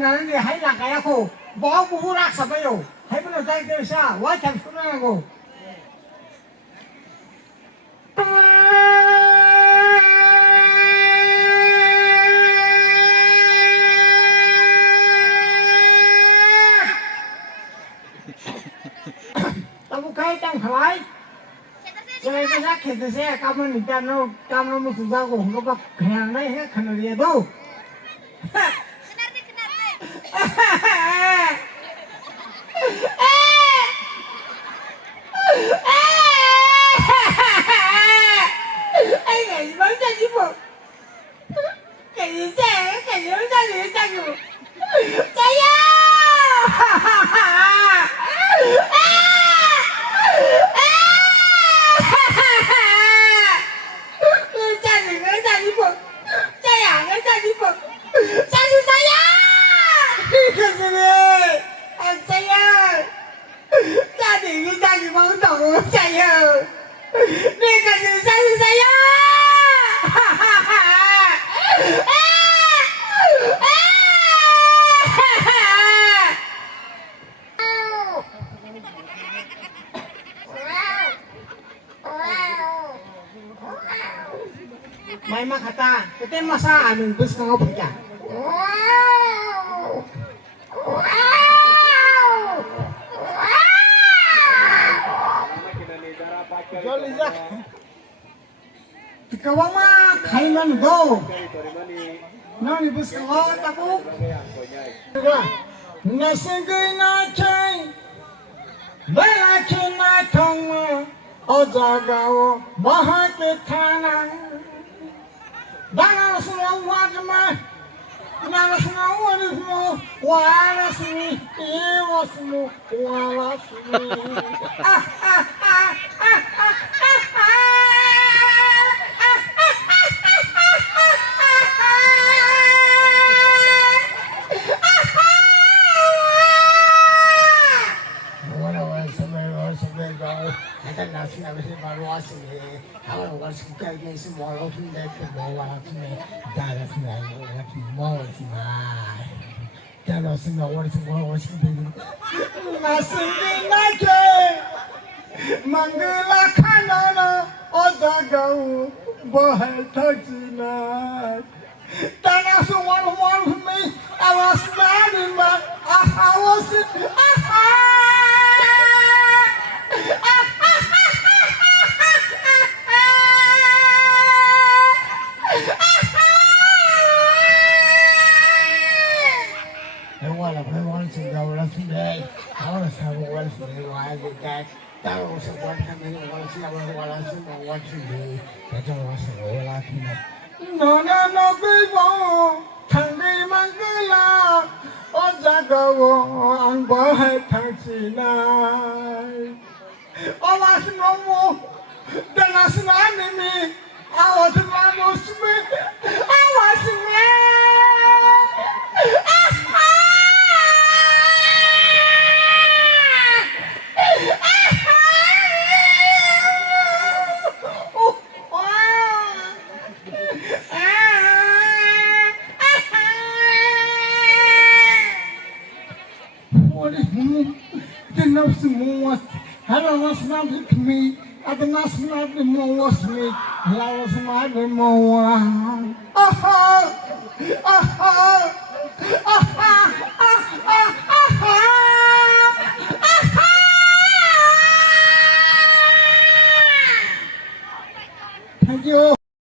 나는데 하이라 가야고 뭐 부부라 사봐요. 해보는 자기들사 와 잡수나고. Kamu kaya tang halai. Saya kata kita saya kamu ni kamu musuh jago, lupa kena naik he kena dia tu. Anh này vẫn chơi gì bộ? Cái gì chơi? Cái gì chơi gì? Chơi ya! May makata, kita masa anong bus ng opika. Jolly Jack. Ikaw ma kailan do? Nani bus ng tapo? Nasagay na chay, balakin na tong o jagaw, bahagi tanang. Danas na wajma, danas na walis mo, walas ni, iwas mo, walas ni. Manggala kanana odagau bahai tajina tana suwal wal me awas nani ma awas no, people, Tangi Mangala, Ojagawa, and Bahai Taxina. Oh, was no more. The last enemy, I was me. I was me. Was not to me, I did not snap the more was me, I was not the more. Aha! Aha!